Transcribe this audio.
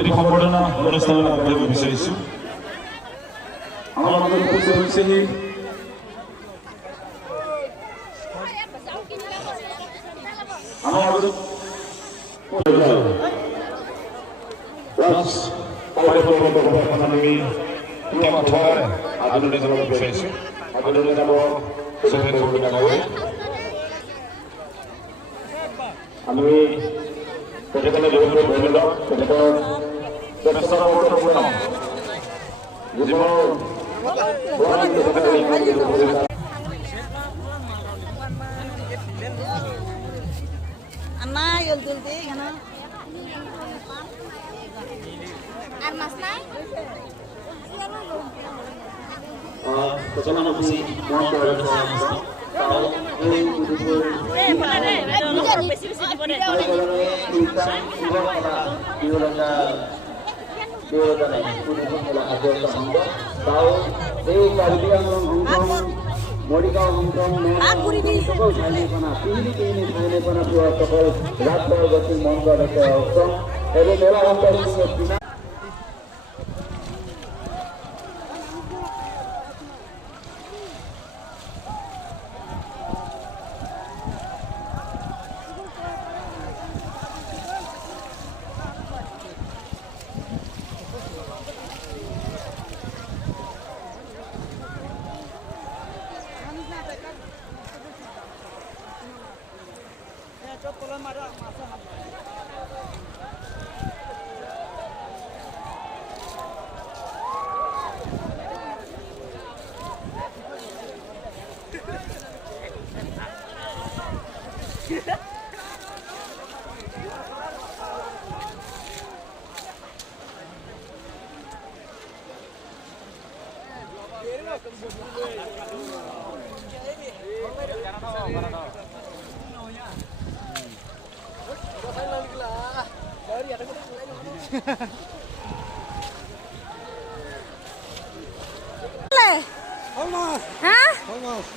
এটি সম্বৰ্ধনা অনুষ্ঠানত আগবাঢ়িব বিচাৰিছোঁ। আমাৰ মাজত উপস্থিত হৈছেহি আমাৰ মাজত আমি আদৰণি জনাব বিচাৰিছোঁ। আদৰণি জনাব আমি তেখেতলৈ বহুত ধন্যবাদ। তেখেতৰ ব্যস্ততা গুৰুত্বপূৰ্ণ জীৱনৰ মৰিগাঁও অঞ্চল সকল ঠাইনিপনা তিনি ঠাইনিপনা পোৱা সকল ৰাষ্ট্ৰৰ গতি মঞ্চ আছে অঞ্চল এবং মেলা অঞ্চল Hả?